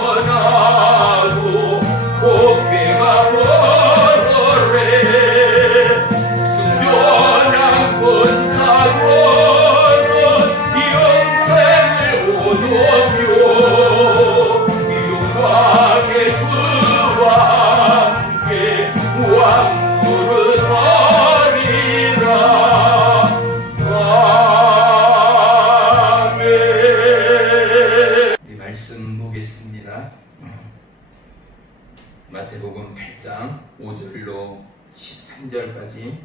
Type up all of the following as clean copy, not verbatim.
조전하고 고개가 벌어래 순전한 권사로는 영생을 얻었며 영광의 주와 함께 왕노릇 하리라. 아멘. 우리 말씀 보겠습니다. 마태복음 8장 5절로 13절까지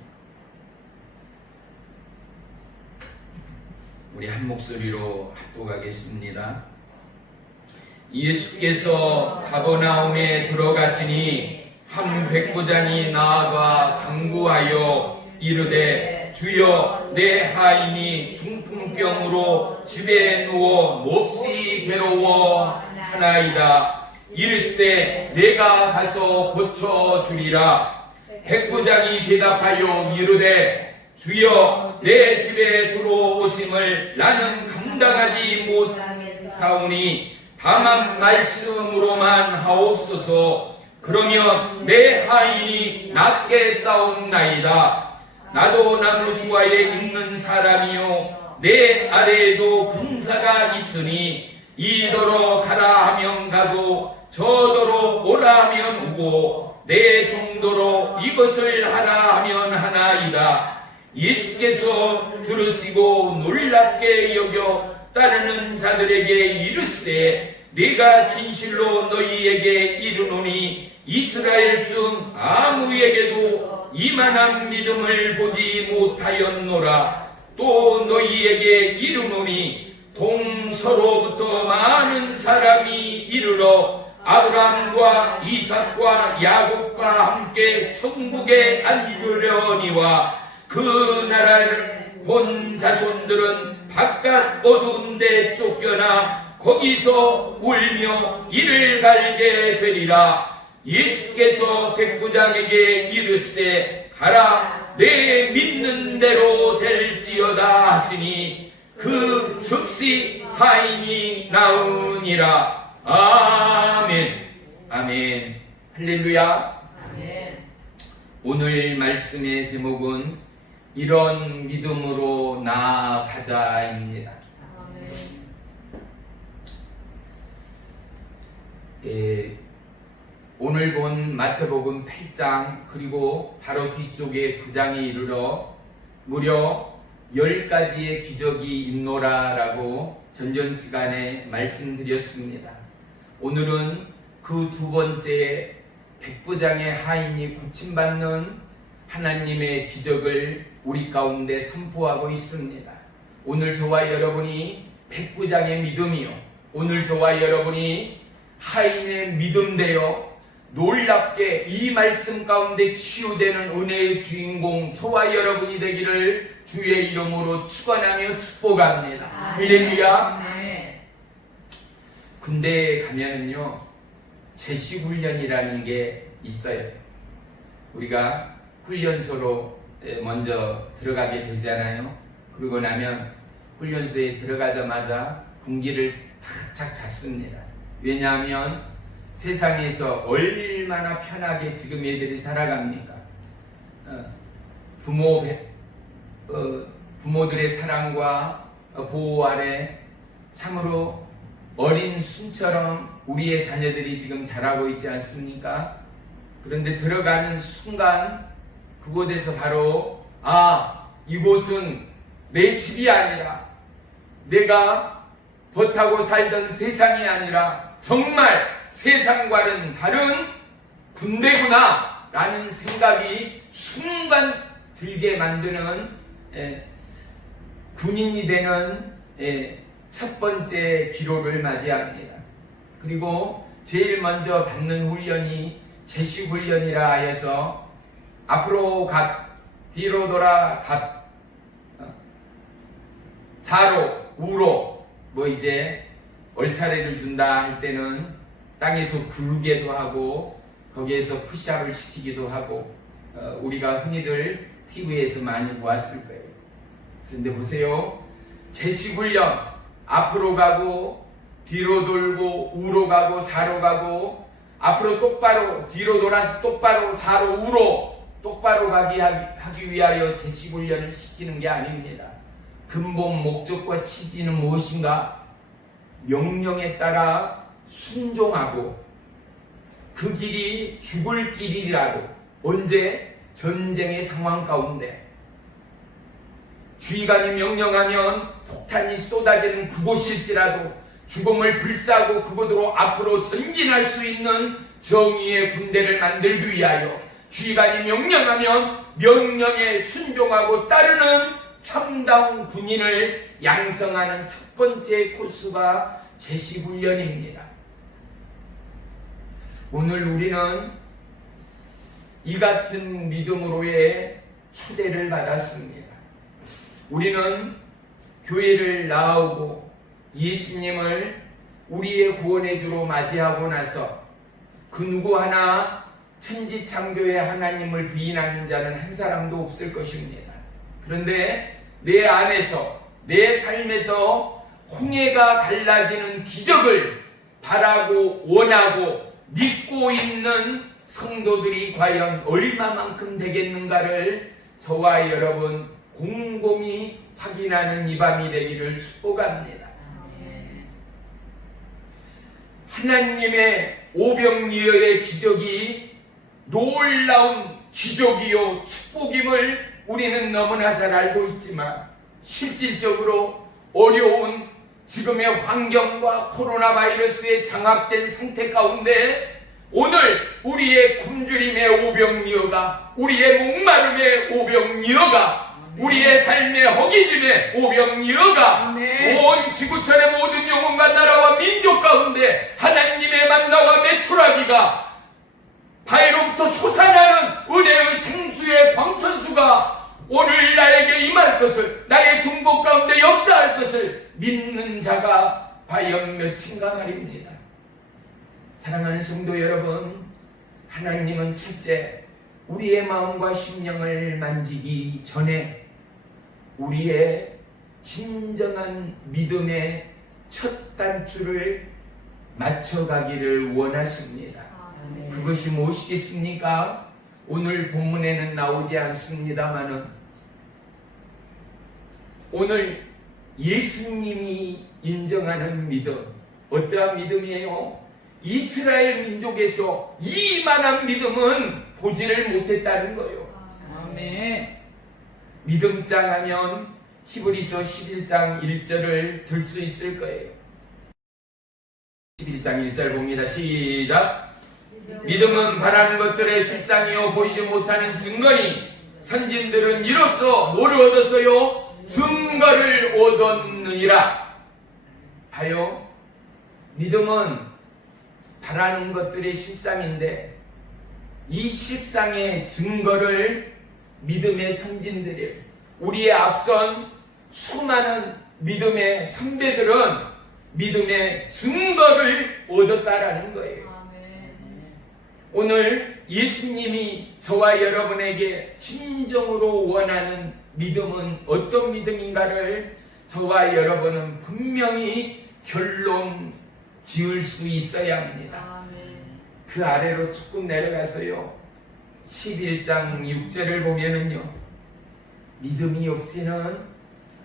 우리 한 목소리로 합독하겠습니다. 예수께서 가버나움에 들어가시니 한 백부장이 나아가 간구하여 이르되 주여 내 하인이 중풍병으로 집에 누워 몹시 괴로워하나이다. 이르시되 내가 가서 고쳐주리라. 백부장이 대답하여 이르되 주여 내 집에 들어오심을 나는 감당하지 못하오니 다만 말씀으로만 하옵소서. 그러면 내 하인이 낫게 싸움나이다. 나도 나무수와에 있는 사람이요 내 아래에도 군사가 있으니 이더러 가라 하면 가고 저더러 오라 하면 오고 내 정도로 이것을 하라 하면 하나이다. 예수께서 들으시고 놀랍게 여겨 따르는 자들에게 이르시되 내가 진실로 너희에게 이르노니 이스라엘 중 아무에게도 이만한 믿음을 보지 못하였노라. 또 너희에게 이르노니 동서로부터 많은 사람이 이르러 아브라함과 이삭과 야곱과 함께 천국에 앉으려니와 그 나라를 본 자손들은 바깥 어두운 데 쫓겨나 거기서 울며 이를 갈게 되리라. 예수께서 백부장에게 이르시되 가라 내 믿는 대로 될지어다 하시니 그 즉시 하인이 나으니라. 아멘. 아멘. 할렐루야. 아멘. 오늘 말씀의 제목은 이런 믿음으로 나아가자입니다. 오늘 본 마태복음 8장 그리고 바로 뒤쪽에 9장에 이르러 무려 10가지의 기적이 있노라라고 전전 시간에 말씀드렸습니다. 오늘은 그 두 번째 백부장의 하인이 고침받는 하나님의 기적을 우리 가운데 선포하고 있습니다. 오늘 저와 여러분이 백부장의 믿음이요, 오늘 저와 여러분이 하인의 믿음되어 놀랍게 이 말씀 가운데 치유되는 은혜의 주인공 저와 여러분이 되기를 주의 이름으로 축원하며 축복합니다. 할렐루야. 군대에 가면은요 제식훈련이라는 게 있어요. 우리가 훈련소로 먼저 들어가게 되잖아요. 그러고 나면 훈련소에 들어가자마자 군기를 바짝 잡습니다. 왜냐하면 세상에서 얼마나 편하게 지금 애들이 살아갑니까? 부모들의 사랑과 보호 아래 참으로 어린 순처럼 우리의 자녀들이 지금 자라고 있지 않습니까? 그런데 들어가는 순간 그곳에서 바로 이곳은 내 집이 아니라 내가 덧하고 살던 세상이 아니라 정말 세상과는 다른 군대구나 라는 생각이 순간 들게 만드는 군인이 되는 첫 번째 기로를 맞이합니다. 그리고 제일 먼저 받는 훈련이 제식훈련이라 하여서 앞으로 갓, 뒤로 돌아 갓, 좌로, 우로 이제 얼차례를 준다 할 때는 땅에서 굴기도 하고 거기에서 푸시업을 시키기도 하고 우리가 흔히들 TV에서 많이 보았을 거예요. 그런데 보세요. 제식훈련 앞으로 가고 뒤로 돌고 우로 가고 좌로 가고 앞으로 똑바로 뒤로 돌아서 똑바로 좌로 우로 똑바로 하기 위하여 제시훈련을 시키는 게 아닙니다. 근본 목적과 취지는 무엇인가? 명령에 따라 순종하고 그 길이 죽을 길이라도 언제? 전쟁의 상황 가운데 주의관이 명령하면 폭탄이 쏟아지는 그곳일지라도 죽음을 불사하고 그곳으로 앞으로 전진할 수 있는 정의의 군대를 만들기 위하여 주의관이 명령하면 명령에 순종하고 따르는 참다운 군인을 양성하는 첫 번째 코스가 제시훈련입니다. 오늘 우리는 이 같은 믿음으로의 초대를 받았습니다. 우리는 교회를 나오고 예수님을 우리의 구원의 주로 맞이하고 나서 그 누구 하나 천지창조의 하나님을 부인하는 자는 한 사람도 없을 것입니다. 그런데 내 안에서 내 삶에서 홍해가 갈라지는 기적을 바라고 원하고 믿고 있는 성도들이 과연 얼마만큼 되겠는가를 저와 여러분 곰곰이 확인하는 이 밤이 되기를 축복합니다. 하나님의 오병이어의 기적이 놀라운 기적이요 축복임을 우리는 너무나 잘 알고 있지만 실질적으로 어려운 지금의 환경과 코로나 바이러스에 장악된 상태 가운데 오늘 우리의 굶주림의 오병이어가 우리의 목마름의 오병이어가 우리의 삶의 허기짐의 오병이어가 온 지구촌의 모든 영혼과 나라와 민족 가운데 하나님의 만나와 메추라기가 바위로부터 솟아나는 은혜의 생수의 광천수가 오늘 나에게 임할 것을 나의 중복 가운데 역사할 것을 믿는 자가 과연 몇인가 말입니다. 사랑하는 성도 여러분, 하나님은 첫째 우리의 마음과 심령을 만지기 전에 우리의 진정한 믿음의 첫 단추를 맞춰가기를 원하십니다. 그것이 무엇이겠습니까? 오늘 본문에는 나오지 않습니다마는 오늘 예수님이 인정하는 믿음, 어떠한 믿음이에요? 이스라엘 민족에서 이만한 믿음은 보지를 못했다는 거예요. 아멘. 믿음장 하면 히브리서 11장 1절을 들 수 있을 거예요. 11장 1절 봅니다. 시작. 믿음은 바라는 것들의 실상이요 보이지 못하는 증거니 선진들은 이로써 뭐를 얻었어요? 증거를 얻었느니라. 하여 믿음은 바라는 것들의 실상인데 이 실상의 증거를 믿음의 선진들이 우리의 앞선 수많은 믿음의 선배들은 믿음의 증거를 얻었다라는 거예요. 오늘 예수님이 저와 여러분에게 진정으로 원하는 믿음은 어떤 믿음인가를 저와 여러분은 분명히 결론 지을 수 있어야 합니다. 그 아래로 조금 내려가서요 11장 6절을 보면은요 믿음이 없이는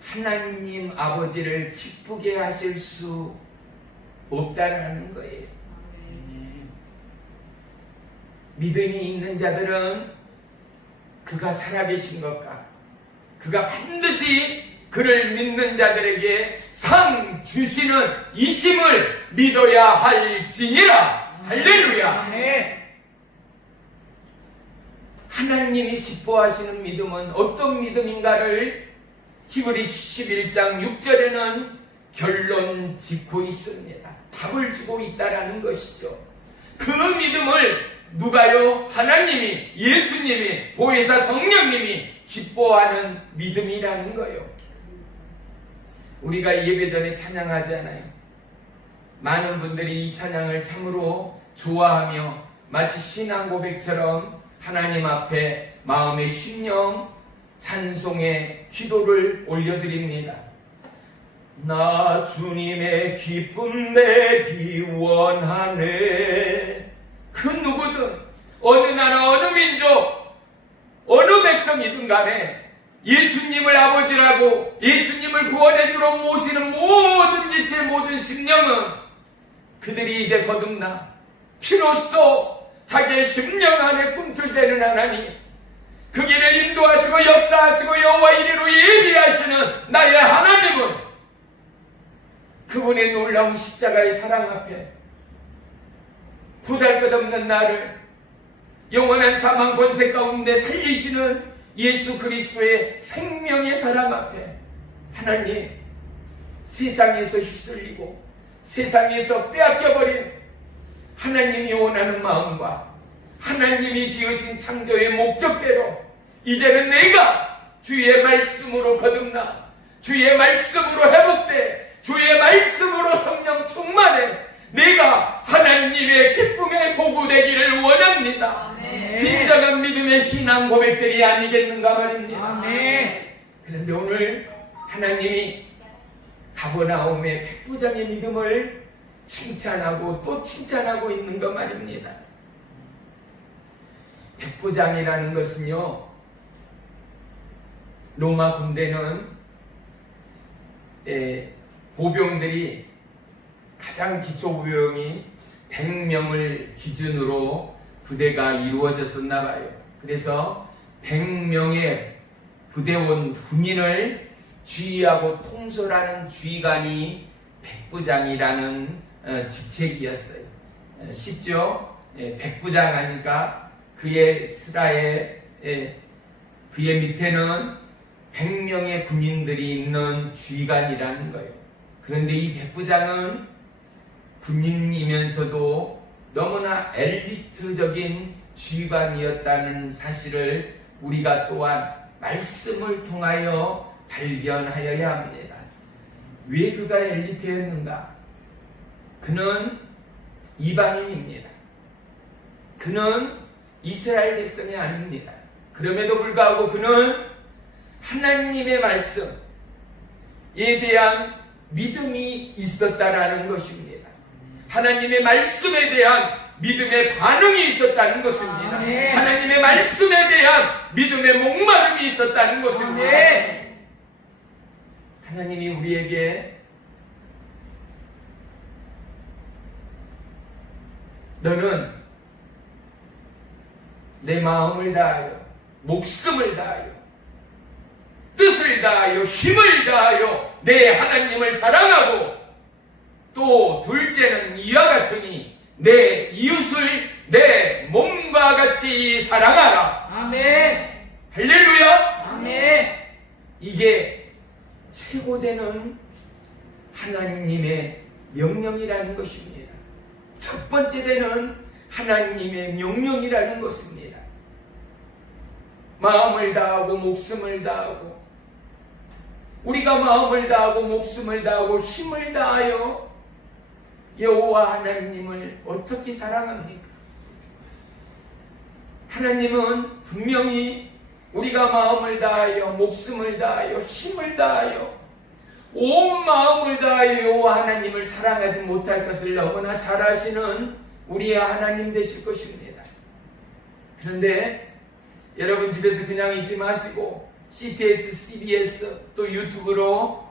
하나님 아버지를 기쁘게 하실 수 없다는 거예요. 믿음이 있는 자들은 그가 살아계신 것과 그가 반드시 그를 믿는 자들에게 상 주시는 이심을 믿어야 할지니라. 할렐루야. 하나님이 기뻐하시는 믿음은 어떤 믿음인가를 히브리 11장 6절에는 결론 짓고 있습니다. 답을 주고 있다라는 것이죠. 그 믿음을 누가요? 하나님이, 예수님이, 보혜사 성령님이 기뻐하는 믿음이라는 거예요. 우리가 예배 전에 찬양하잖아요. 많은 분들이 이 찬양을 참으로 좋아하며 마치 신앙 고백처럼 하나님 앞에 마음의 심령 찬송의 기도를 올려드립니다. 나 주님의 기쁨 내기 원하네. 그 누구든 어느 나라 어느 민족 어느 백성이든 간에 예수님을 아버지라고 예수님을 구원해주러 모시는 모든 지체 모든 심령은 그들이 이제 거듭나 피로써 자기의 심령 안에 꿈틀대는 하나님, 그 길을 인도하시고 역사하시고 여호와 이리로 예비하시는 나의 하나님은 그분의 놀라운 십자가의 사랑 앞에 보잘것없는 나를 영원한 사망 권세 가운데 살리시는 예수 그리스도의 생명의 사랑 앞에 하나님, 세상에서 휩쓸리고 세상에서 빼앗겨버린 하나님이 원하는 마음과 하나님이 지으신 창조의 목적대로 이제는 내가 주의 말씀으로 거듭나 주의 말씀으로 회복돼 주의 말씀으로 성령 충만해 내가 하나님의 기쁨의 도구 되기를 원합니다. 아멘. 진정한 믿음의 신앙 고백들이 아니겠는가 말입니다. 아멘. 그런데 오늘 하나님이 가버나움의 백부장의 믿음을 칭찬하고 또 칭찬하고 있는 것 말입니다. 백부장이라는 것은요, 로마 군대는 보병들이 가장 기초 보병이 100명을 기준으로 부대가 이루어졌었나 봐요. 그래서 100명의 부대원 군인을 주의하고 통솔하는 주의관이 백부장이라는 직책이었어요. 쉽죠? 백부장 하니까 그의 스라에 그의 밑에는 100명의 군인들이 있는 주의관이라는 거예요. 그런데 이 백부장은 군인이면서도 너무나 엘리트적인 주의관이었다는 사실을 우리가 또한 말씀을 통하여 발견하여야 합니다. 왜 그가 엘리트였는가? 그는 이방인입니다. 그는 이스라엘 백성이 아닙니다. 그럼에도 불구하고 그는 하나님의 말씀에 대한 믿음이 있었다라는 것입니다. 하나님의 말씀에 대한 믿음의 반응이 있었다는 것입니다. 아멘. 하나님의 말씀에 대한 믿음의 목마름이 있었다는 것입니다. 아멘. 하나님이 우리에게 너는 내 마음을 다하여 목숨을 다하여 뜻을 다하여 힘을 다하여 내 하나님을 사랑하고 또 둘째는 이와 같으니 내 이웃을 내 몸과 같이 사랑하라. 아멘. 할렐루야. 아멘. 이게 최고되는 하나님의 명령이라는 것입니다. 첫 번째 되는 하나님의 명령이라는 것입니다. 마음을 다하고 목숨을 다하고 우리가 마음을 다하고 목숨을 다하고 힘을 다하여 여호와 하나님을 어떻게 사랑합니까? 하나님은 분명히 우리가 마음을 다하여 목숨을 다하여 힘을 다하여 온 마음을 다하여 여호와 하나님을 사랑하지 못할 것을 너무나 잘 아시는 우리의 하나님 되실 것입니다. 그런데 여러분 집에서 그냥 있지 마시고 CTS, CBS 또 유튜브로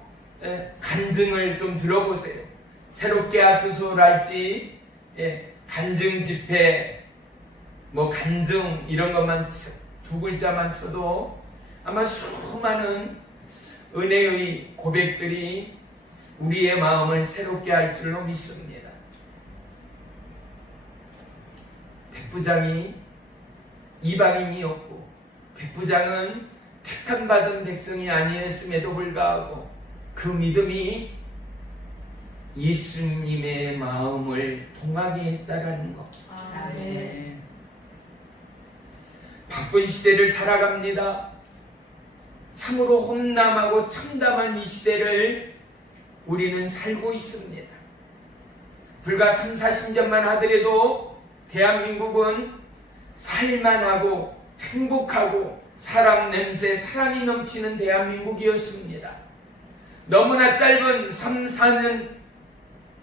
간증을 좀 들어보세요. 새롭게 하소서랄지 간증 집회 뭐 간증 이런 것만 두 글자만 쳐도 아마 수많은 은혜의 고백들이 우리의 마음을 새롭게 할 줄로 믿습니다. 백부장이 이방인이었고 백부장은 택함 받은 백성이 아니었음에도 불구하고 그 믿음이 예수님의 마음을 통하게 했다라는 것. 아멘. 바쁜 시대를 살아갑니다. 참으로 험담하고 참담한 이 시대를 우리는 살고 있습니다. 불과 3, 40년만 하더라도 대한민국은 살만하고 행복하고 사람 냄새, 사랑이 넘치는 대한민국이었습니다. 너무나 짧은 3, 4년,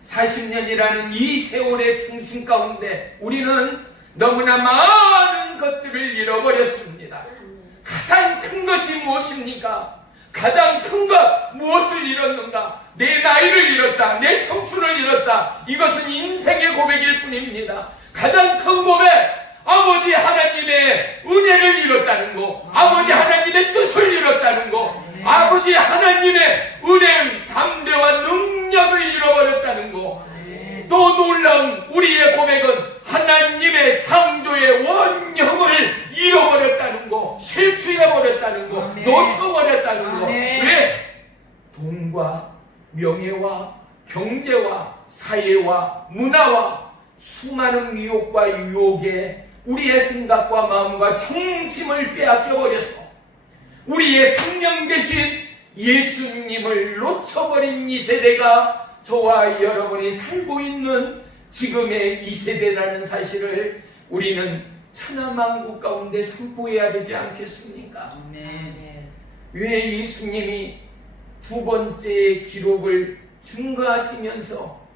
40년이라는 이 세월의 중심 가운데 우리는 너무나 많은 것들을 잃어버렸습니다. 가장 큰 것이 무엇입니까? 가장 큰 것 무엇을 잃었는가? 내 나이를 잃었다. 내 청춘을 잃었다. 이것은 인생의 고백일 뿐입니다. 가장 큰 고백, 아버지 하나님의 은혜를 잃었다는 거, 아버지 하나님의 뜻을 잃었다는 거, 아버지 하나님의 은혜의 담대와 능력을 잃어버렸다는 거. 또 놀라운 우리의 고백은 하나님의 창조의 원형을 잃어버렸다는 거, 실추해버렸다는 거, 놓쳐버렸다는 거. 왜? 돈과 명예와 경제와 사회와 문화와 수많은 미혹과 유혹에 우리의 생각과 마음과 중심을 빼앗겨버려서 우리의 생명 대신 예수님을 놓쳐버린 이 세대가 저와 여러분이 살고 있는 지금의 이 세대라는 사실을 우리는 천하만국 가운데 선포해야 되지 않겠습니까? 왜 예수님이 두 번째 기록을 증거하시면서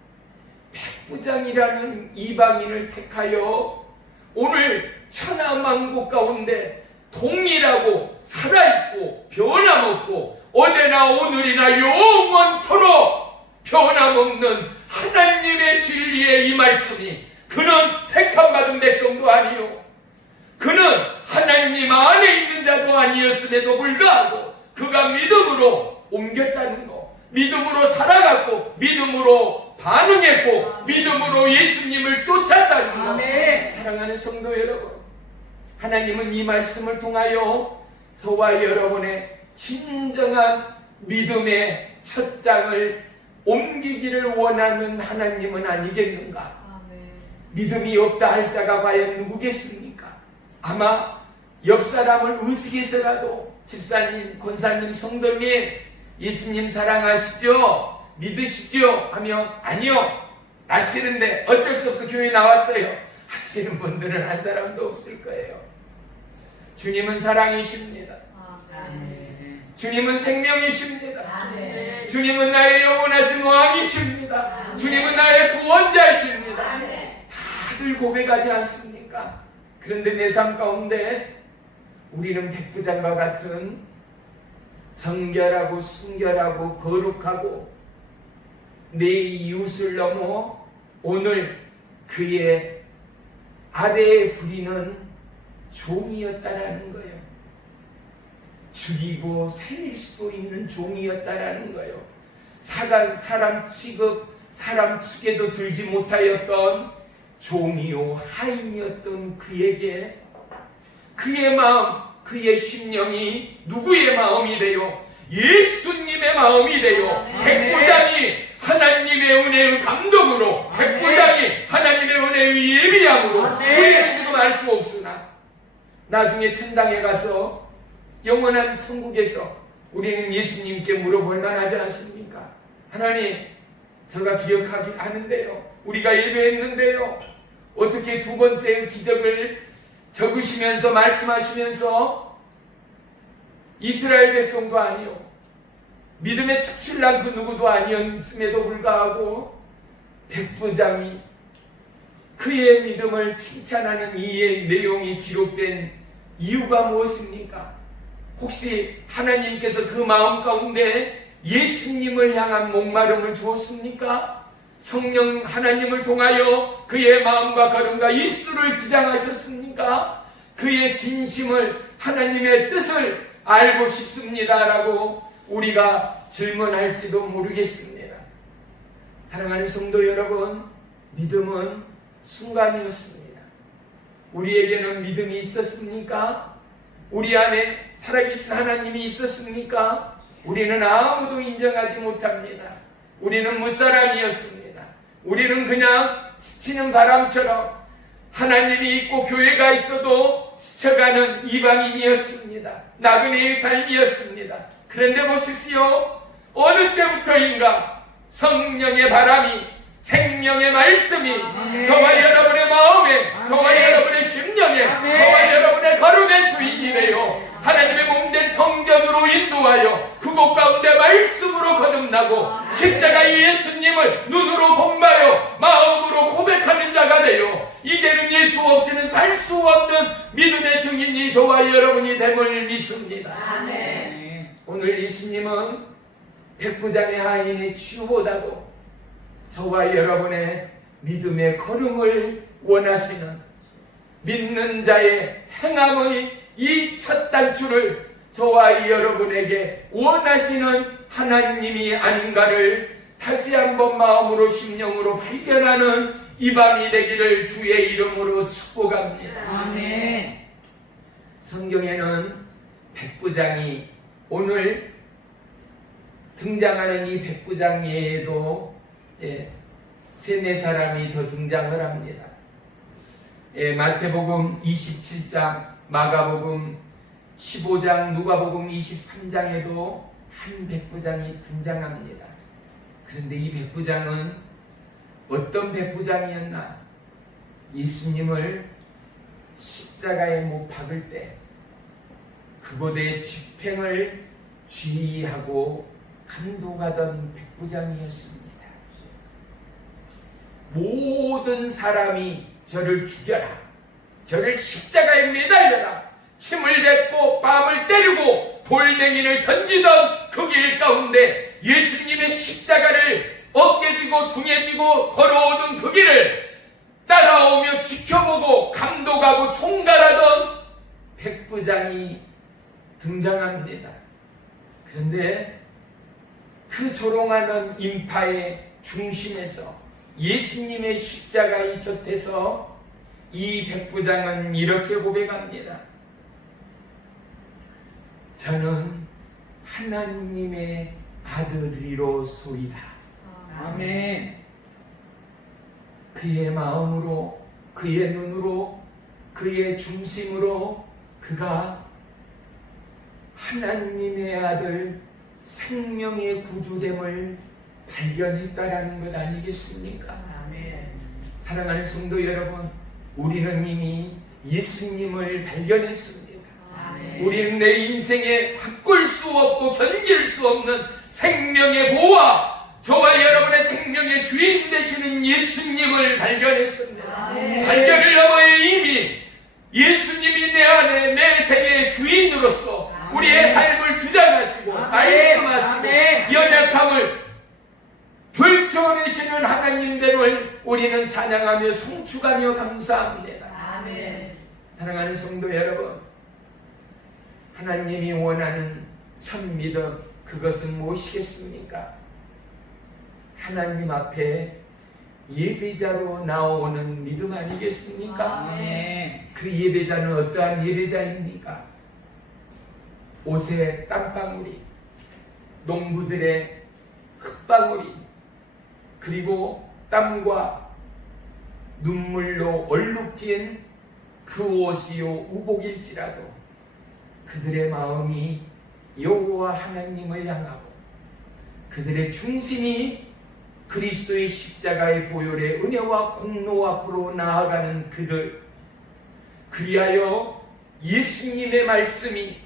백부장이라는 이방인을 택하여 오늘 천하만국 가운데 동일하고 살아있고 변함없고 어제나 오늘이나 영원토록 변함없는 하나님의 진리의 이 말씀이 그는 택함받은 백성도 아니요 그는 하나님 안에 있는 자도 아니었음에도 불구하고 그가 믿음으로 옮겼다는 거, 믿음으로 살아갔고 믿음으로 반응했고 믿음으로 예수님을 쫓았다는 거. 사랑하는 성도 여러분, 하나님은 이 말씀을 통하여 저와 여러분의 진정한 믿음의 첫 장을 옮기기를 원하는 하나님은 아니겠는가? 믿음이 없다 할 자가 과연 누구겠습니까? 아마 옆 사람을 의식해서라도 집사님, 권사님, 성도님 예수님 사랑하시죠? 믿으시죠? 하면 아니요, 나 싫은데 어쩔 수 없어 교회 나왔어요 하시는 분들은 한 사람도 없을 거예요. 주님은 사랑이십니다. 주님은 생명이십니다. 주님은 나의 영원하신 왕이십니다. 주님은 나의 구원자이십니다. 다들 고백하지 않습니까? 그런데 내 삶 가운데 우리는 백부장과 같은 정결하고 순결하고 거룩하고 내 이웃을 넘어 오늘 그의 아래에 부리는 종이었다라는 거예요. 죽이고 살릴 수도 있는 종이었다라는 거예요. 사람 취급, 사람 축에도 들지 못하였던 종이요 하인이었던 그에게 그의 마음, 그의 심령이 누구의 마음이 되요? 예수님의 마음이 되요. 백부장이 하나님의 은혜의 감동으로, 백부장이 하나님의 은혜의 예비함으로 우리는 지금 알 수 없으나 나중에 천당에 가서 영원한 천국에서 우리는 예수님께 물어볼 만하지 않습니까? 하나님, 제가 기억하기 하는데요, 우리가 예배했는데요, 어떻게 두 번째 기적을 적으시면서 말씀하시면서 이스라엘 백성도 아니요 믿음의 특출난 그 누구도 아니었음에도 불구하고 백부장이 그의 믿음을 칭찬하는 이 내용이 기록된 이유가 무엇입니까? 혹시 하나님께서 그 마음 가운데 예수님을 향한 목마름을 주었습니까? 성령 하나님을 통하여 그의 마음과 걸음과 입술을 지장하셨습니까? 그의 진심을, 하나님의 뜻을 알고 싶습니다라고 우리가 질문할지도 모르겠습니다. 사랑하는 성도 여러분, 믿음은 순간이었습니다. 우리에게는 믿음이 있었습니까? 우리 안에 살아계신 하나님이 있었습니까? 우리는 아무도 인정하지 못합니다. 우리는 무사람이었습니다. 우리는 그냥 스치는 바람처럼 하나님이 있고 교회가 있어도 스쳐가는 이방인이었습니다. 나그네의 삶이었습니다. 그런데 보십시오. 어느 때부터인가 성령의 바람이, 생명의 말씀이 저와 여러분의 마음에, 저와 여러분의 심령에, 저와 여러분의 걸음의 주인이 되어 하나님의 몸된 성전으로 인도하여 그곳 가운데 말씀으로 거듭나 살아나고 십자가 예수님을 눈으로 본바요 마음으로 고백하는 자가 되어 이제는 예수 없이는 살 수 없는 믿음의 증인이 저와 여러분이 됨을 믿습니다. 아멘. 오늘 예수님은 백부장의 하인의 치유보다도 저와 여러분의 믿음의 걸음을 원하시는 믿는 자의 행함의 이 첫 단추를 저와 여러분에게 원하시는 하나님이 아닌가를 다시 한번 마음으로 심령으로 발견하는 이 밤이 되기를 주의 이름으로 축복합니다. 아멘. 성경에는 백부장이 오늘 등장하는 이 백부장 외에도 세네 사람이 더 등장을 합니다. 마태복음 27장, 마가복음 15장, 누가복음 23장에도 한 백부장이 등장합니다. 그런데 이 백부장은 어떤 백부장이었나? 예수님을 십자가에 못 박을 때 그곳의 집행을 지휘하고 감독하던 백부장이었습니다. 모든 사람이 저를 죽여라, 저를 십자가에 매달려라, 침을 뱉고 뺨을 때리고 돌멩이를 던지던 그 길 가운데 예수님의 십자가를 어깨 쥐고 등에 쥐고 걸어오던 그 길을 따라오며 지켜보고 감독하고 총괄하던 백부장이 등장합니다. 그런데 그 조롱하는 인파의 중심에서 예수님의 십자가의 곁에서 이 백부장은 이렇게 고백합니다. 저는 하나님의 아들이로소이다. 아멘. 그의 마음으로, 그의 눈으로, 그의 중심으로 그가 하나님의 아들 생명의 구주됨을 발견했다라는 것 아니겠습니까? 아멘. 사랑하는 성도 여러분, 우리는 이미 예수님을 발견했습니다. 아멘. 우리는 내 인생에 바꿀 수 없고 견딜 수 없는 생명의 보화, 저와 여러분의 생명의 주인 되시는 예수님을 발견했습니다. 아멘. 발견을 넘어 이미 예수님이 내 안에 내 생의 주인으로서 아멘. 우리의 삶을 주장하시고 아멘. 말씀하시고 아멘. 연약함을 들춰내시는 하나님됨을 우리는 찬양하며 송축하며 감사합니다. 아멘. 사랑하는 성도 여러분, 하나님이 원하는 첫 믿음, 그것은 무엇이겠습니까? 하나님 앞에 예배자로 나오는 믿음 아니겠습니까? 아멘. 그 예배자는 어떠한 예배자입니까? 옷에 땀방울이, 농부들의 흙방울이, 그리고 땀과 눈물로 얼룩진 그 옷이요 우복일지라도 그들의 마음이 여호와 하나님을 향하고 그들의 중심이 그리스도의 십자가의 보혈의 은혜와 공로 앞으로 나아가는 그들, 그리하여 예수님의 말씀이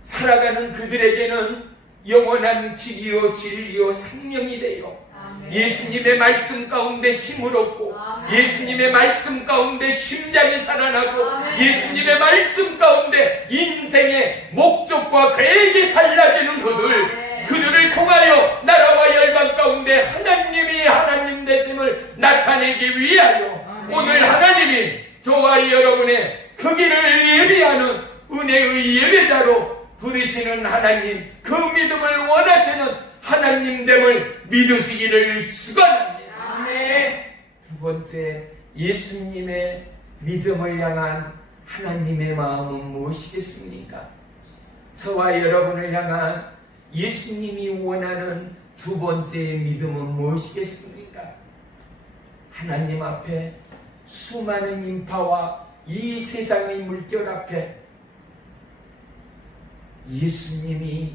살아가는 그들에게는 영원한 길이요 진리요 생명이 되어 예수님의 말씀 가운데 힘을 얻고 예수님의 말씀 가운데 심장이 살아나고 예수님의 말씀 가운데 인생의 목적과 계획이 달라지는 그들을 통하여 나라와 열방 가운데 하나님이 하나님 되심을 나타내기 위하여 오늘 하나님이 저와 여러분의 그 길을 예비하는 은혜의 예배자로 부르시는 하나님, 그 믿음을 원하시는 하나님됨을 믿으시기를 축원합니다. 아멘. 두 번째, 예수님의 믿음을 향한 하나님의 마음은 무엇이겠습니까? 저와 여러분을 향한 예수님이 원하는 두 번째 믿음은 무엇이겠습니까? 하나님 앞에 수많은 인파와 이 세상의 물결 앞에 예수님이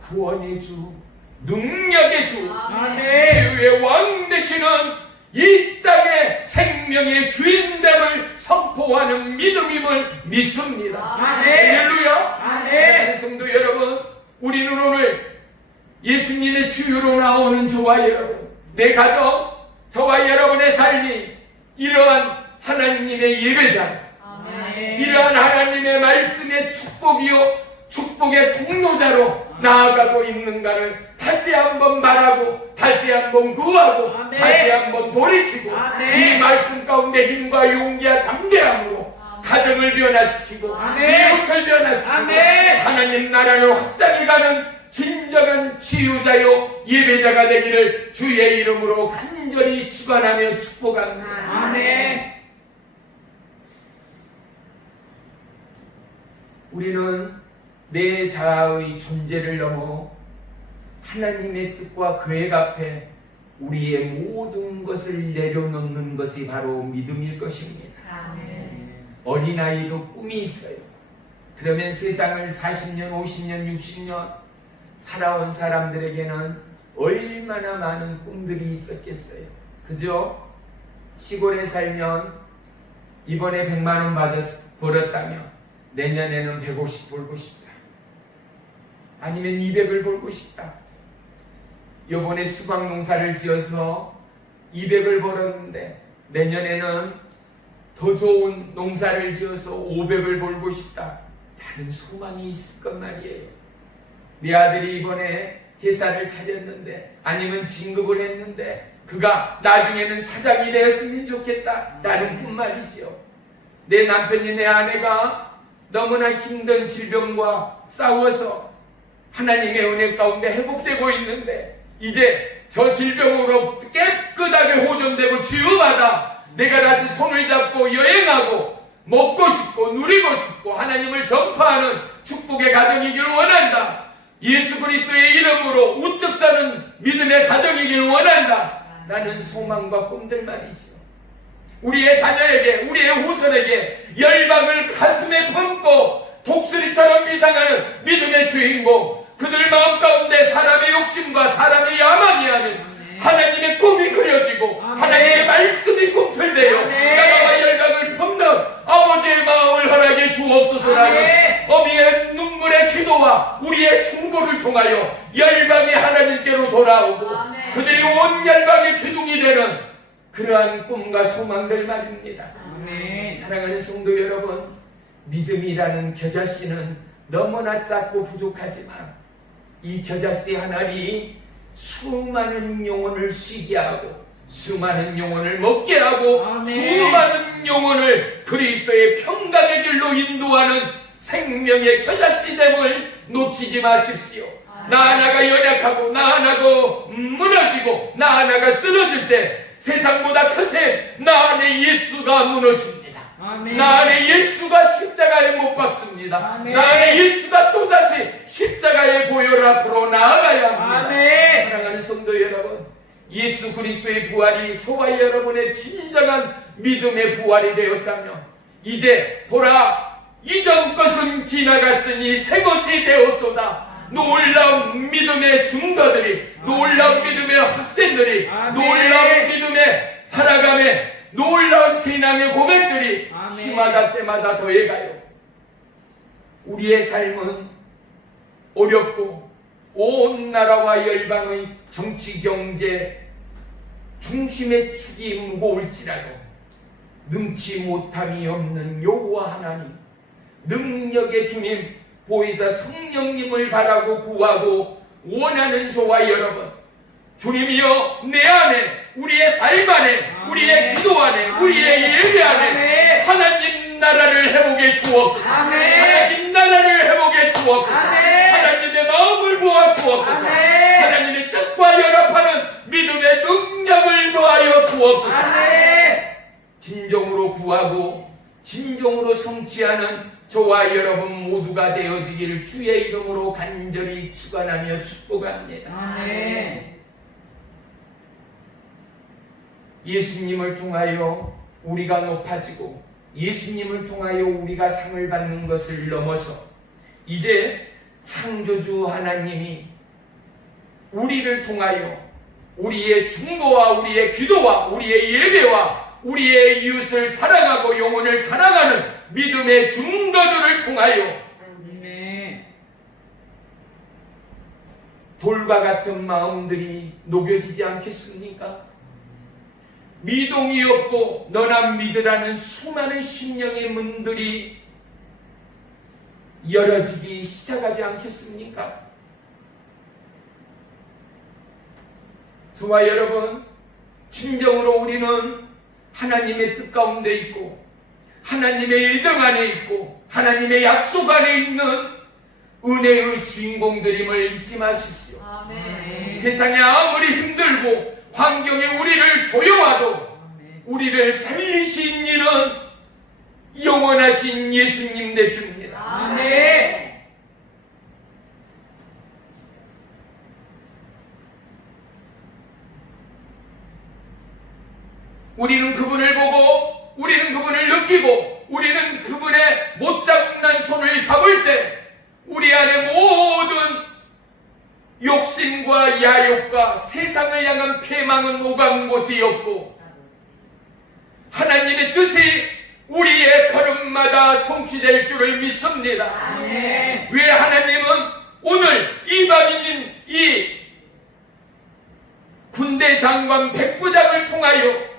구원의 주, 능력의 주, 아멘. 치유의 왕 되시는 이 땅의 생명의 주인됨을 선포하는 믿음임을 믿습니다. 아멘. 할렐루야. 아멘. 사랑하는 성도 여러분, 우리는 오늘 예수님의 주유로 나오는 저와 여러분, 내 가정, 저와 여러분의 삶이 이러한 하나님의 예배자, 아멘. 이러한 하나님의 말씀의 축복이요 축복의 통로자로 나아가고 있는가를 다시 한번 말하고 다시 한번 구하고 아멘. 다시 한번 돌이키고 아멘. 이 말씀 가운데 힘과 용기와 담대함으로 가정을 변화시키고 아멘. 이웃을 변화시키고 아멘. 하나님 나라를 확장해가는 진정한 치유자요 예배자가 되기를 주의 이름으로 간절히 축원하며 축복합니다. 아멘. 우리는 내 자아의 존재를 넘어 하나님의 뜻과 계획 앞에 우리의 모든 것을 내려놓는 것이 바로 믿음일 것입니다. 아멘. 어린아이도 꿈이 있어요. 그러면 세상을 40년, 50년, 60년 살아온 사람들에게는 얼마나 많은 꿈들이 있었겠어요. 그죠? 시골에 살면 이번에 100만 원 벌었다면 내년에는 150 벌고 싶다. 아니면 200을 벌고 싶다. 요번에 수박 농사를 지어서 200을 벌었는데 내년에는 더 좋은 농사를 지어서 500을 벌고 싶다. 라는 소망이 있을 것 말이에요. 네 아들이 이번에 회사를 차렸는데 아니면 진급을 했는데 그가 나중에는 사장이 되었으면 좋겠다. 라는 꿈 말이지요. 내 남편이 내 아내가 너무나 힘든 질병과 싸워서 하나님의 은혜 가운데 회복되고 있는데 이제 저 질병으로 깨끗하게 호전되고 치유받아 내가 다시 손을 잡고 여행하고 먹고 싶고 누리고 싶고 하나님을 전파하는 축복의 가정이길 원한다. 예수 그리스도의 이름으로 우뚝 서는 믿음의 가정이길 원한다. 라는 소망과 꿈들 말이죠. 우리의 자녀에게 우리의 후손에게 열방을 가슴에 품고 독수리처럼 비상하는 믿음의 주인공, 그들 마음 가운데 사람의 욕심과 사람의 야망이 하는 하나님의 꿈이 그려지고 하나님의 말씀이 꿈틀대요. 나라와 열방을 품는 아버지의 마음을 허락해 주옵소서라는 어미의 눈물의 기도와 우리의 충고를 통하여 열방이 하나님께로 돌아오고 그들이 온 열방의 기둥이 되는 그러한 꿈과 소망들 말입니다. 사랑하는 성도 여러분, 믿음이라는 겨자씨는 너무나 작고 부족하지만 이 겨자씨 하나리 수많은 영혼을 쉬게 하고 수많은 영혼을 먹게 하고 수많은 영혼을 그리스도의 평강의 길로 인도하는 생명의 겨자씨됨을 놓치지 마십시오. 나 하나가 연약하고 나 하나가 무너지고 나 하나가 쓰러질 때 세상보다 크세 나 안에 예수가 무너집니다. 나 안에 예수가 십자가에 못 박습니다. 나 안에 예수가 또다시 십자가의 보혈 앞으로 나아가야 합니다. 사랑하는 성도 여러분, 예수 그리스도의 부활이 저와 여러분의 진정한 믿음의 부활이 되었다면 이제 보라 이전 것은 지나갔으니 새 것이 되었도다. 놀라운 믿음의 증거들이, 놀라운 믿음의 학생들이, 놀라운 믿음의 살아감의 놀라운 신앙의 고백들이 시마다 때마다 더해가요. 우리의 삶은 어렵고 온 나라와 열방의 정치 경제 중심의 축이 무거울지라도 능치 못함이 없는 여호와 하나님, 능력의 주님 보이사 성령님을 바라고 구하고 원하는 저와 여러분, 주님이여 내 안에 우리의 삶 안에 우리의 기도 안에 우리의 예배 안에 하나님 나라를 회복해 주옵소서. 하나님 나라를 회복해 주옵소서. 하나님의 마음을 모아 주옵소서. 하나님의 뜻과 연합하는 믿음의 능력을 더하여 주옵소서. 진정으로 구하고 진정으로 성취하는 저와 여러분 모두가 되어지기를 주의 이름으로 간절히 축원하며 축복합니다. 예수님을 통하여 우리가 높아지고 예수님을 통하여 우리가 상을 받는 것을 넘어서 이제 창조주 하나님이 우리를 통하여 우리의 중보와 우리의 기도와 우리의 예배와 우리의 이웃을 사랑하고 영혼을 사랑하는 믿음의 증거들을 통하여 돌과 같은 마음들이 녹여지지 않겠습니까? 미동이 없고 너나 믿으라는 수많은 심령의 문들이 열어지기 시작하지 않겠습니까? 저와 여러분, 진정으로 우리는 하나님의 뜻 가운데 있고 하나님의 예정 안에 있고 하나님의 약속 안에 있는 은혜의 주인공들임을 잊지 마십시오. 아멘. 세상이 아무리 힘들고 환경이 우리를 조여와도 우리를 살리신 이는 영원하신 예수님 되십니다. 아멘. 우리는 그분을 보고 우리는 그분을 느끼고 우리는 그분의 못자국난 손을 잡을 때 우리 안에 모든 욕심과 야욕과 세상을 향한 패망은 오간 곳이 없고 하나님의 뜻이 우리의 걸음마다 성취될 줄을 믿습니다. 아멘. 왜 하나님은 오늘 이방인인 이 군대 장관 백부장을 통하여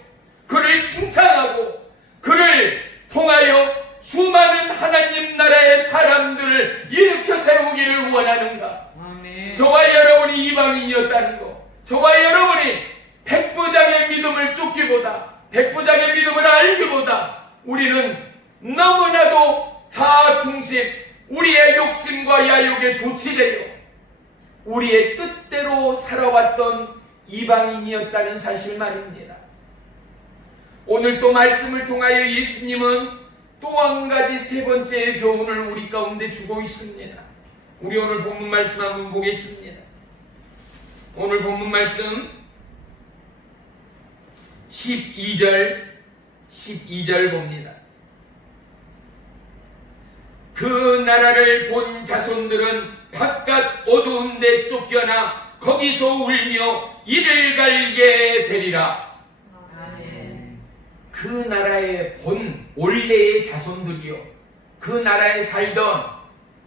그를 칭찬하고 그를 통하여 수많은 하나님 나라의 사람들을 일으켜 세우기를 원하는가? 아멘. 저와 여러분이 이방인이었다는 것, 저와 여러분이 백부장의 믿음을 쫓기보다 백부장의 믿음을 알기보다 우리는 너무나도 자아중심, 우리의 욕심과 야욕에 도취되어 우리의 뜻대로 살아왔던 이방인이었다는 사실 말입니다. 오늘 또 말씀을 통하여 예수님은 또 한 가지 세 번째의 교훈을 우리 가운데 주고 있습니다. 우리 오늘 본문 말씀 한번 보겠습니다. 오늘 본문 말씀 12절 봅니다. 그 나라를 본 자손들은 바깥 어두운 데 쫓겨나 거기서 울며 이를 갈게 되리라. 아멘. 그 나라의 본 원래의 자손들이요, 그 나라에 살던,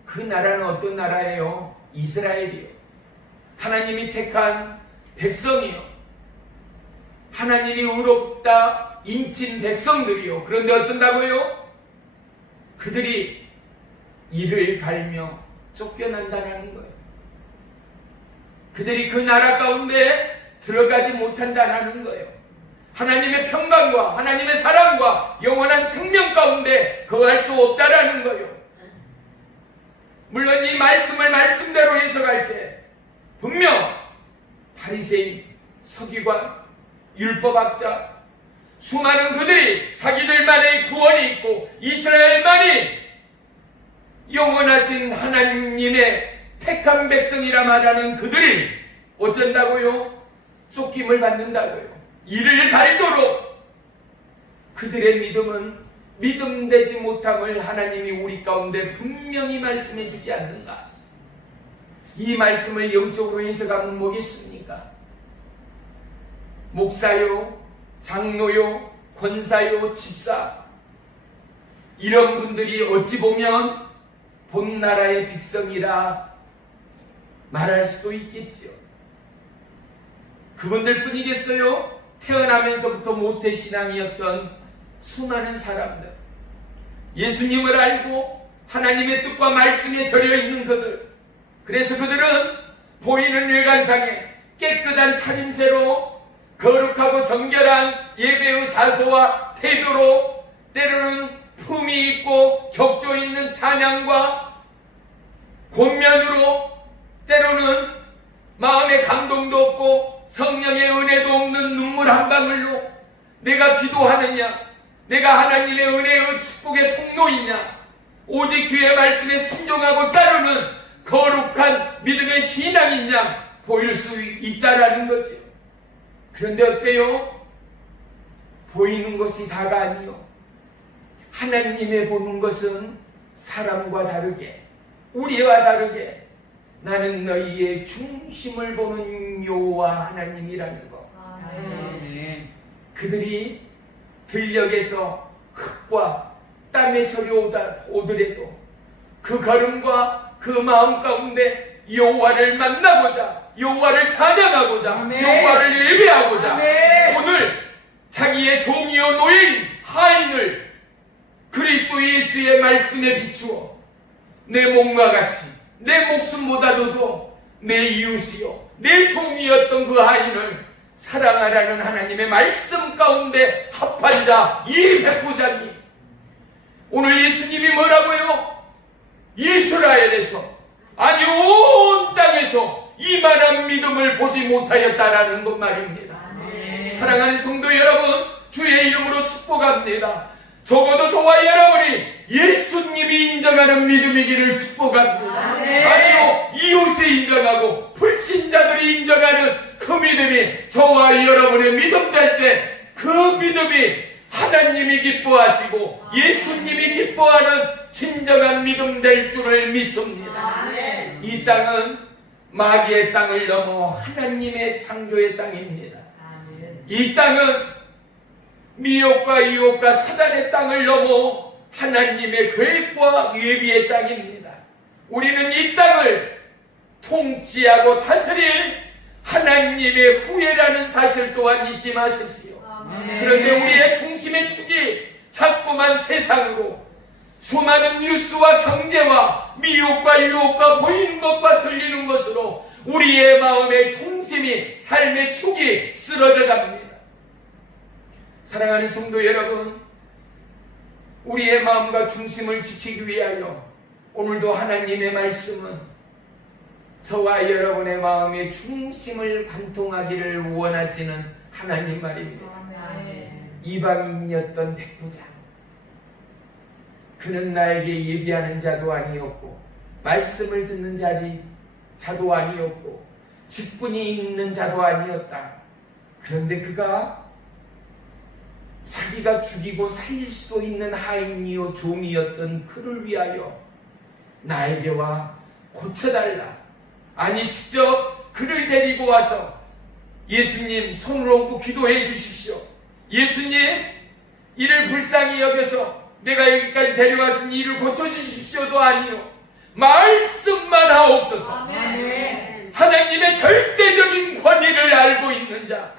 그 나라는 어떤 나라예요? 이스라엘이요. 하나님이 택한 백성이요, 하나님이 의롭다 인친 백성들이요. 그런데 어떤다고요? 그들이 이를 갈며 쫓겨난다는 거예요. 그들이 그 나라 가운데 들어가지 못한다는 거예요. 하나님의 평강과 하나님의 사랑과 영원한 생명 가운데 거할 수 없다라는 거예요. 물론 이 말씀을 말씀대로 해석할 때 분명 바리새인, 서기관, 율법학자, 수많은 그들이 자기들만의 구원이 있고 이스라엘만이 영원하신 하나님의 택한 백성이라 말하는 그들이 어쩐다고요? 쫓김을 받는다고요. 이를 갈도록 그들의 믿음은 믿음되지 못함을 하나님이 우리 가운데 분명히 말씀해 주지 않는가? 이 말씀을 영적으로 해석하면 뭐겠습니까? 목사요, 장로요, 권사요, 집사, 이런 분들이 어찌 보면 본 나라의 백성이라 말할 수도 있겠지요. 그분들 뿐이겠어요? 태어나면서부터 모태신앙이었던 수많은 사람들, 예수님을 알고 하나님의 뜻과 말씀에 절여 있는 그들, 그래서 그들은 보이는 외관상에 깨끗한 차림새로 거룩하고 정결한 예배의 자세와 태도로 때로는 품이 있고 격조 있는 찬양과 권면으로 때로는 마음에 감동도 없고 성령의 은혜도 없는 눈물 한 방울로 내가 기도하느냐, 내가 하나님의 은혜의 축복의 통로이냐, 오직 주의 말씀에 순종하고 따르는 거룩한 믿음의 신앙이냐 보일 수 있다라는 거죠. 그런데 어때요? 보이는 것이 다가 아니요, 하나님의 보는 것은 사람과 다르게, 우리와 다르게 나는 너희의 중심을 보는 여호와 하나님이라는 것. 아멘. 그들이 들녘에서 흙과 땀에 절여 오더라도 그 걸음과 그 마음 가운데 여호와를 만나보자, 여호와를 찬양하고자 아멘. 여호와를 예배하고자 아멘. 오늘 자기의 종이요 노예인 하인을 그리스도 예수의 말씀에 비추어 내 몸과 같이 내 목숨보다도 더 내 이웃이요 내 종이었던 그 하인을 사랑하라는 하나님의 말씀 가운데 합한 자 이 백부장님, 오늘 예수님이 뭐라고요? 이스라엘에서 아니 온 땅에서 이만한 믿음을 보지 못하였다라는 것 말입니다. 사랑하는 성도 여러분, 주의 이름으로 축복합니다. 적어도 저와 여러분이 예수님이 인정하는 믿음이기를 축복합니다. 아니요, 이웃이 인정하고 불신자들이 인정하는 그 믿음이 저와 여러분의 믿음 될 때 그 믿음이 하나님이 기뻐하시고 예수님이 기뻐하는 진정한 믿음 될 줄을 믿습니다. 이 땅은 마귀의 땅을 넘어 하나님의 창조의 땅입니다. 이 땅은 미혹과 유혹과 사단의 땅을 넘어 하나님의 계획과 예비의 땅입니다. 우리는 이 땅을 통치하고 다스릴 하나님의 후예라는 사실 또한 잊지 마십시오. 그런데 우리의 중심의 축이 자꾸만 세상으로 수많은 뉴스와 경제와 미혹과 유혹과 보이는 것과 들리는 것으로 우리의 마음의 중심이 삶의 축이 쓰러져 갑니다. 사랑하는 성도 여러분, 우리의 마음과 중심을 지키기 위하여 오늘도 하나님의 말씀은 저와 여러분의 마음의 중심을 관통하기를 원하시는 하나님 말입니다. 이방인이었던 백부장, 그는 나에게 예비하는 자도 아니었고 말씀을 듣는 자도 아니었고 직분이 있는 자도 아니었다. 그런데 그가 자기가 죽이고 살릴 수도 있는 하인이요 종이었던 그를 위하여 나에게 와 고쳐달라. 아니 직접 그를 데리고 와서 예수님 손을 얹고 기도해 주십시오. 예수님 이를 불쌍히 여겨서 내가 여기까지 데려왔으니 이를 고쳐주십시오도 아니요, 말씀만 하옵소서. 아멘. 하나님의 절대적인 권위를 알고 있는 자,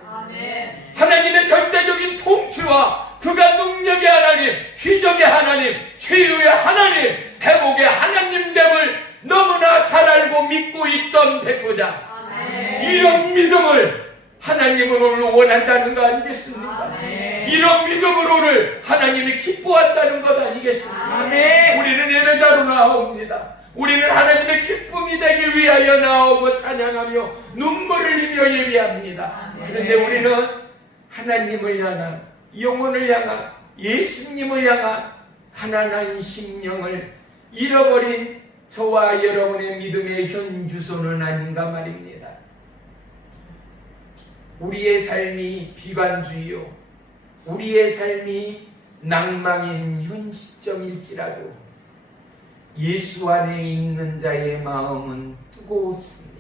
하나님의 절대적인 통치와 그가 능력의 하나님, 기적의 하나님, 치유의 하나님, 회복의 하나님됨을 너무나 잘 알고 믿고 있던 백부장, 이런 믿음을 하나님은 오늘 원한다는 거 아니겠습니까? 이런 믿음으로 오늘 하나님이 기뻐한다는 것 아니겠습니까? 우리는 예배자로 나옵니다. 우리는 하나님의 기쁨이 되기 위하여 나오고 찬양하며 눈물을 흘리며 예배합니다. 그런데 우리는 하나님을 향한, 영혼을 향한, 예수님을 향한 가난한 심령을 잃어버린 저와 여러분의 믿음의 현주소는 아닌가 말입니다. 우리의 삶이 비관주의요, 우리의 삶이 낭망인 현실적일지라도 예수 안에 있는 자의 마음은 뜨겁습니다.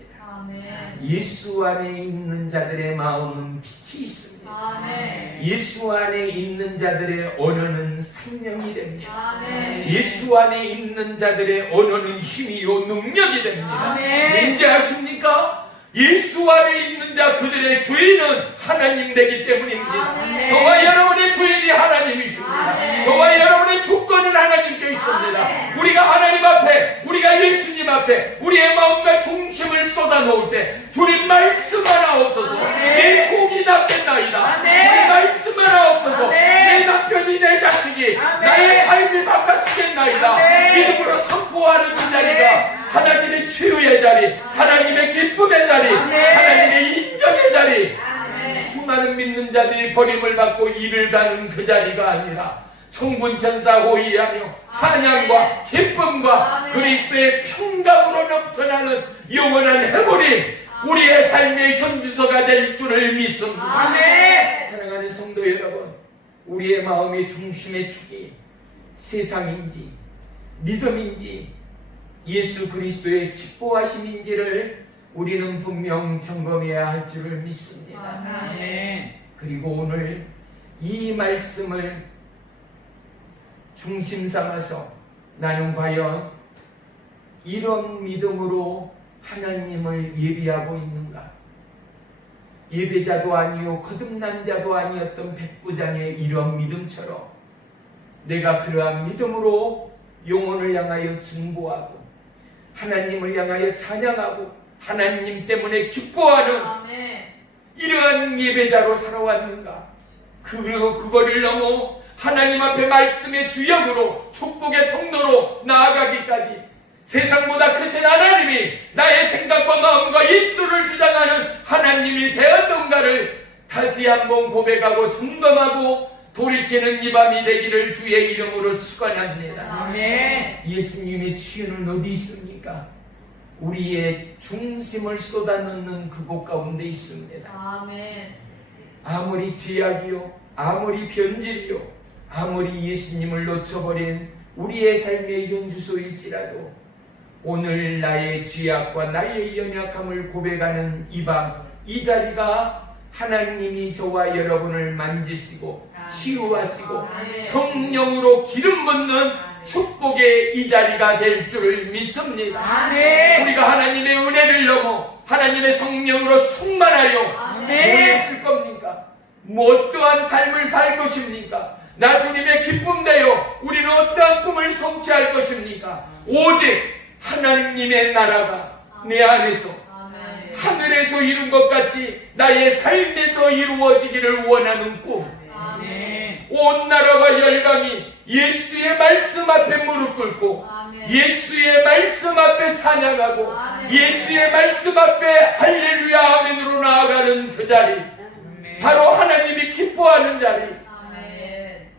예수 안에 있는 자들의 마음은 빛이 있습니다. 예수 안에 있는 자들의 언어는 생명이 됩니다. 예수 안에 있는 자들의 언어는 힘이요 능력이 됩니다. 뭔지 아십니까? 예수 안에 있는 자 그들의 주인은 하나님 되기 때문입니다. 저와 여러분의 주인이 하나님이십니다. 저와 여러분의 주권은 하나님께 있습니다. 우리가 하나님 앞에, 우리가 예수님 앞에 우리의 마음과 중심을 쏟아놓을 때 주님 말씀 하나 없어서 내 종이 낫겠나이다. 주님 말씀 하나 없어서 내 남편이, 내 자식이, 나의 삶이 바꿔치겠나이다. 믿음으로 선포하는 그 자리가 하나님의 치유의 자리, 하나님의 기쁨의 자리, 하나님의 인정의 자리, 수많은 믿는 자들이 버림을 받고 일을 가는 그 자리가 아니라 천군천사 호위하며 찬양과 기쁨과 그리스도의 평강으로 넘쳐나는 영원한 해골이 우리의 삶의 현주소가 될 줄을 믿습니다. 사랑하는 성도 여러분, 우리의 마음의 중심의 축이 세상인지 믿음인지 예수 그리스도의 기뻐하심인지를 우리는 분명 점검해야 할 줄을 믿습니다. 그리고 오늘 이 말씀을 중심 삼아서 나는 과연 이런 믿음으로 하나님을 예비하고 있는가? 예배자도 아니요 거듭난 자도 아니었던 백부장의 이런 믿음처럼 내가 그러한 믿음으로 영혼을 향하여 증보하고 하나님을 향하여 찬양하고 하나님 때문에 기뻐하는 아멘. 이러한 예배자로 살아왔는가? 그리고 그거를 넘어 하나님 앞에 말씀의 주역으로 축복의 통로로 나아가기까지 세상보다 크신 하나님이 나의 생각과 마음과 입술을 주장하는 하나님이 되었던가를 다시 한번 고백하고 점검하고 돌이키는 이 밤이 되기를 주의 이름으로 축원합니다. 아멘. 예수님의 치유는 어디 있습니까? 우리의 중심을 쏟아넣는 그곳 가운데 있습니다. 아멘. 아무리 제약이요, 아무리 변질이요, 아무리 예수님을 놓쳐버린 우리의 삶의 현주소일지라도 오늘 나의 죄악과 나의 연약함을 고백하는 이 밤, 이 자리가 하나님이 저와 여러분을 만지시고 치유하시고 성령으로 기름 붓는 축복의 이 자리가 될 줄을 믿습니다. 아멘. 우리가 하나님의 은혜를 넘어 하나님의 성령으로 충만하여 아멘. 뭐에 쓸 겁니까? 뭐 어떠한 삶을 살 것입니까? 나 주님의 기쁨 되어 우리는 어떠한 꿈을 성취할 것입니까? 오직 하나님의 나라가 내 안에서 아멘. 하늘에서 이룬 것 같이 나의 삶에서 이루어지기를 원하는 꿈. 아멘. 온 나라와 열방이 예수의 말씀 앞에 무릎 꿇고 아멘. 예수의 말씀 앞에 찬양하고 아멘. 예수의 말씀 앞에 할렐루야 아멘으로 나아가는 그 자리, 바로 하나님이 기뻐하는 자리. 아멘.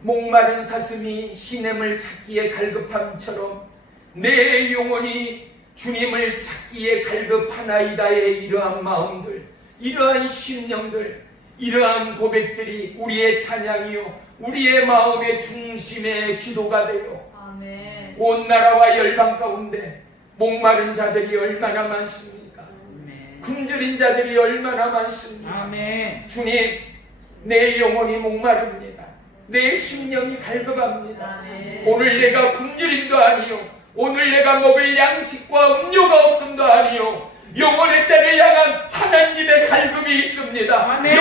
목마른 사슴이 시냇을 찾기에 갈급함처럼 내 영혼이 주님을 찾기에 갈급하나이다의 이러한 마음들, 이러한 심령들, 이러한 고백들이 우리의 찬양이요 우리의 마음의 중심의 기도가 되요 아멘. 온 나라와 열방 가운데 목마른 자들이 얼마나 많습니까? 굶주린 자들이 얼마나 많습니까? 아멘. 주님, 내 영혼이 목마릅니다. 내 심령이 갈급합니다. 아멘. 오늘 내가 굶주림도 아니요 오늘 내가 먹을 양식과 음료가 없음도 아니요 영혼의 때를 향한 하나님의 갈급이 있습니다. 아멘.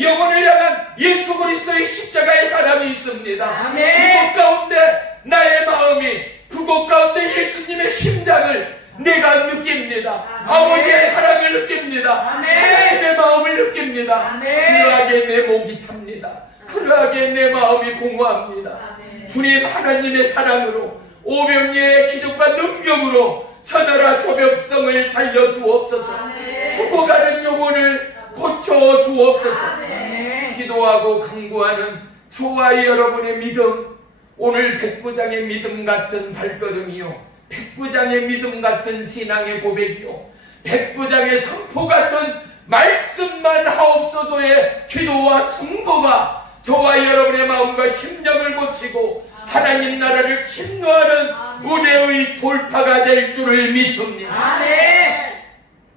영혼을 향한 예수 그리스도의 십자가의 사랑이 있습니다. 아멘. 그곳 가운데 나의 마음이, 그곳 가운데 예수님의 심장을 내가 느낍니다. 아버지의 사랑을 느낍니다. 아멘. 하나님의 마음을 느낍니다. 아멘. 그러하게 내 목이 탑니다. 그러하게 내 마음이 공허합니다. 주님, 하나님의 사랑으로 오병이의 기적과 능력으로 천하라 저 백성을 살려 주옵소서. 아멘. 죽어가는 영혼을 고쳐 주옵소서. 아멘. 기도하고 간구하는 저와 여러분의 믿음, 오늘 백부장의 믿음 같은 발걸음이요 백부장의 믿음 같은 신앙의 고백이요 백부장의 선포 같은 말씀만 하옵소서의 기도와 충고가 저와 여러분의 마음과 심령을 고치고 하나님 나라를 침노하는 은혜의 돌파가 될 줄을 믿습니다. 아멘.